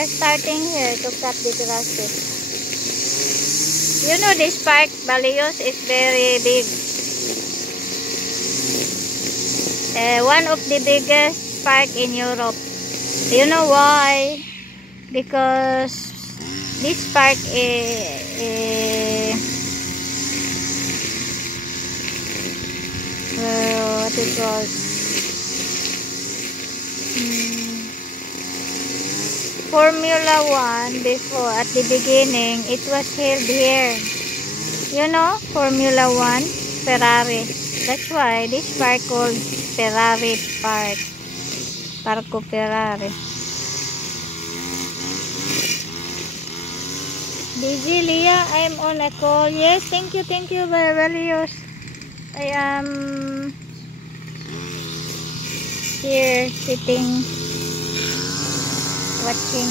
are starting here to cut the grasses. You know this park, Balios, is very big. One of the biggest park in Europe. You know why? Because this park what it was Formula 1 before. At the beginning it was held here, you know, Formula 1 Ferrari. That's why this park called Ferrari Park, Parco Ferrari. Busy, Leah? I'm on a call. Yes, thank you, Valios. I am here sitting watching.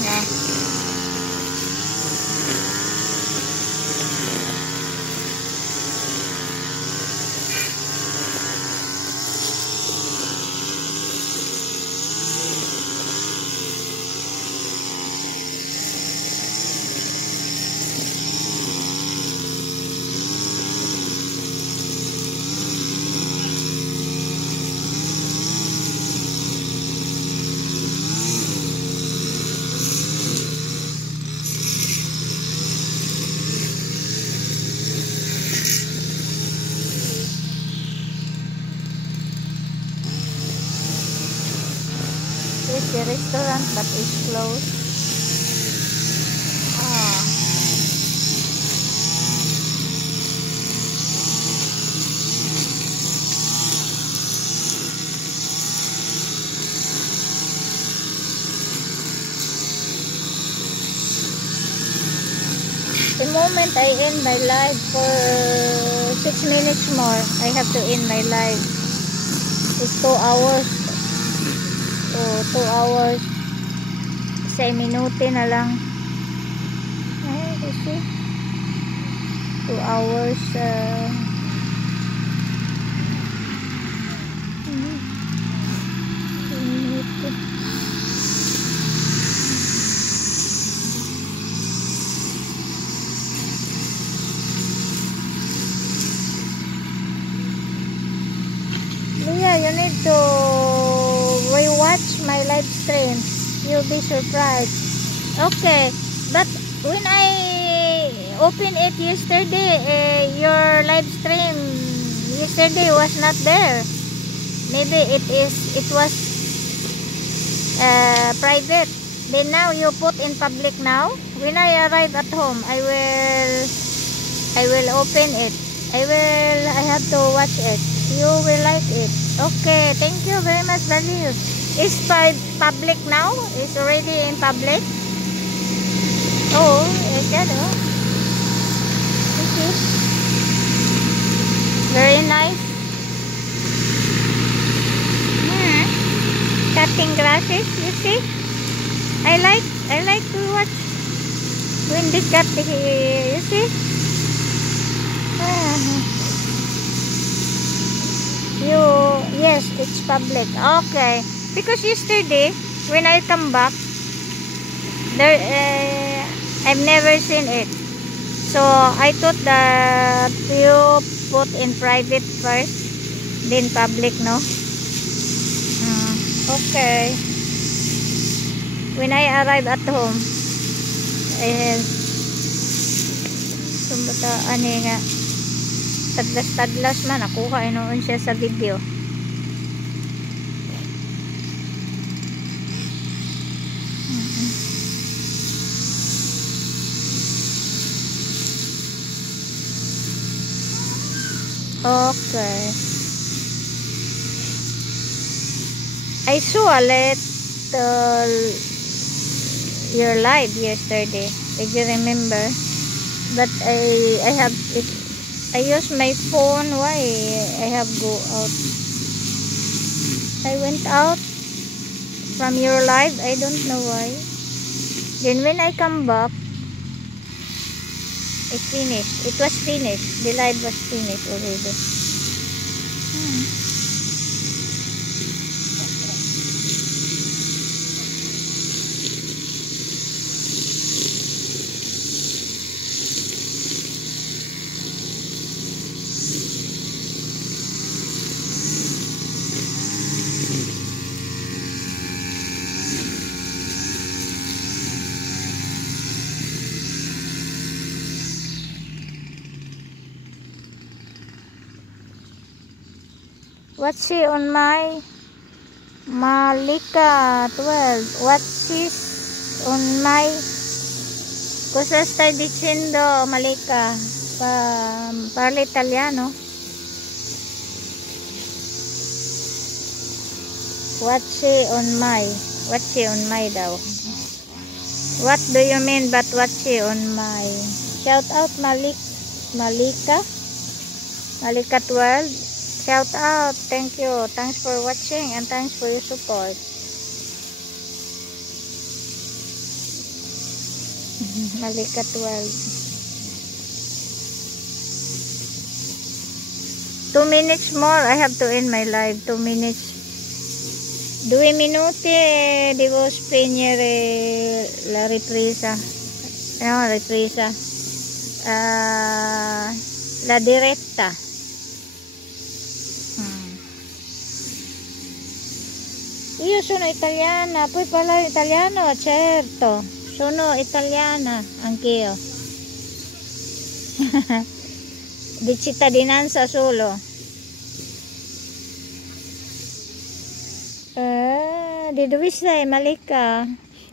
The restaurant, but it's closed. The moment I end my live for 6 minutes more, I have to end my live. It's 2 hours. So 2 hours, 6 minuto na lang. Ay, kasi 2 hours. Leah, you need to rewatch my live stream. You'll be surprised. Okay, but when I opened it yesterday, your live stream yesterday was not there. Maybe it was private. Then now you put in public now. When I arrive at home, I will open it. I have to watch it. You will like it. Okay, thank you very much, Value. It's public now? It's already in public? Oh, is that all? Thank you. Very nice. Cutting grasses, you see? I like to watch when they cut the, you see? Yes, it's public. Okay, because yesterday when I come back there, I've never seen it, so I thought that you put in private first then public, no? Okay, when I arrive at home, sumbata ani nga tadlas-tadlas man nakuha noon siya sa video. Okay, I saw a little your live yesterday. Did you remember? But I have it. I use my phone. Why I have go out? I went out from your live. I don't know why. Then when I come back, it finished. It was finished. The live was finished already. What's she on my Malika 12? What she's on my cosa stai dicendo, Malika? Parla italiano? What's she on my? What's she on my daw? What do you mean but what's she on my? Shout out Malika 12. Shout out, thank you, thanks for watching and thanks for your support. Malika 12. 2 minutes more, I have to end my live. 2 minutes. 2 minuti devo spegnere la ripresa. No, ripresa. La diretta. Io sono italiana, puoi parlare italiano? Certo, sono italiana anch'io. Di cittadinanza solo. Di dove sei, Malika?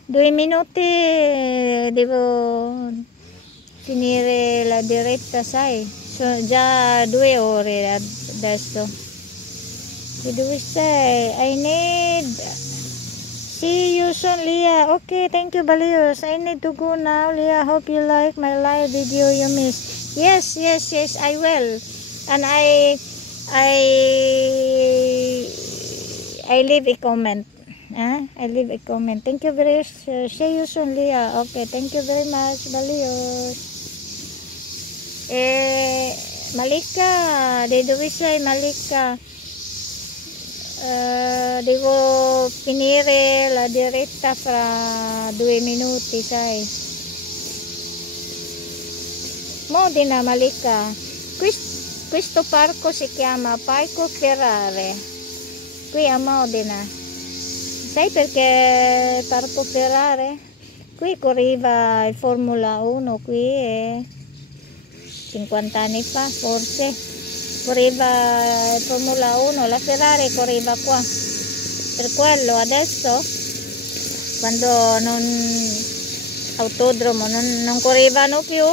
2 minuti devo finire la diretta, sai? Sono già 2 ore adesso. Dove sei? I need see you soon, Leah. Okay, thank you, Balios. I need to go now, Leah. Hope you like my live video you missed. Yes, I will. And I leave a comment. I leave a comment. Thank you very much. See you soon, Leah. Okay, thank you very much, Balios. Malika, dove sei, Malika? Devo finire la diretta fra 2 minuti, sai. Modena, Malika. Questo parco si chiama Parco Ferrare, qui a Modena. Sai perché Parco Ferrare? Qui correva il Formula 1 qui 50 anni fa, forse. Correva il Formula 1, la Ferrari correva qua, per quello adesso quando autodromo non correvano più,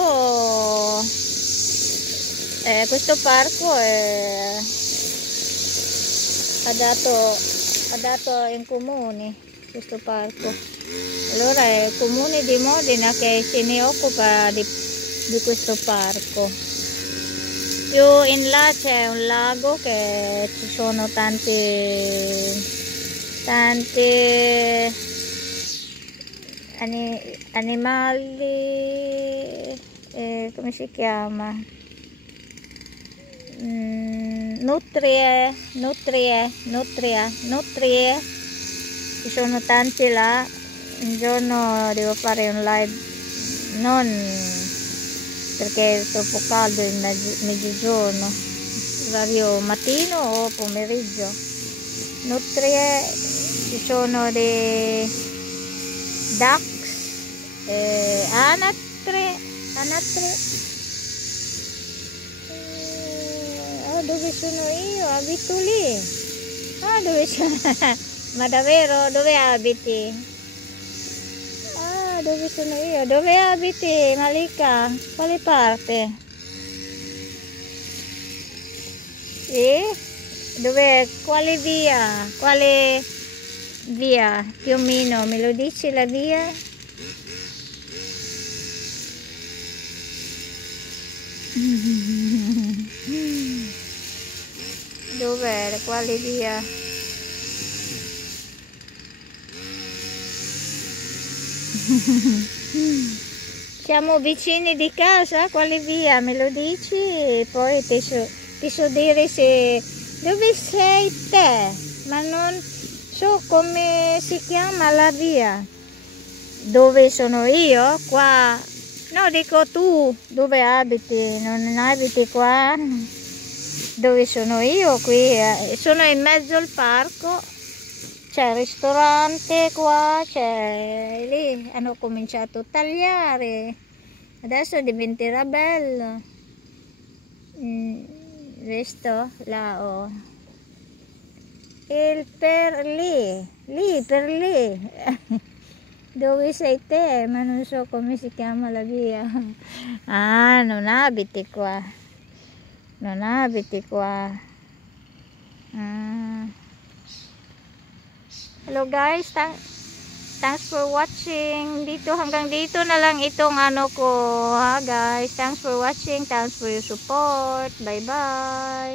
questo parco ha dato in comune questo parco, allora è il comune di Modena che se ne occupa di questo parco. Più in là c'è un lago che ci sono tanti animali, come si chiama? Nutrie, ci sono tanti là. Un giorno devo fare un live, non perché è troppo caldo in mezzogiorno, orario mattino o pomeriggio. Nutrie, ci sono dei ducks, anatre. Dove sono io? Abito lì. Dove sono? Ma davvero? Dove abiti? Dove sono io? Dove abiti, Malika? Quale parte? Dove? Quale via? Quale via? Più o meno, me lo dici la via? Dov'è? Quale via? Siamo vicini di casa, quale via? Me lo dici e poi ti so dire se dove sei te, ma non so come si chiama la via. Dove sono io? Qua. No, dico tu, dove abiti? Non abiti qua? Dove sono io? Qui, sono in mezzo al parco. C'è il ristorante qua, c'è lì, hanno cominciato a tagliare, adesso diventerà bello. Visto? Là Il perli. Li, perli. Dove sei te? Ma non so come si chiama la via. Ah, non abiti qua. Non abiti qua. Ah. Hello guys, thanks for watching. Hanggang dito na lang itong ano ko, ha guys. Thanks for watching. Thanks for your support. Bye bye.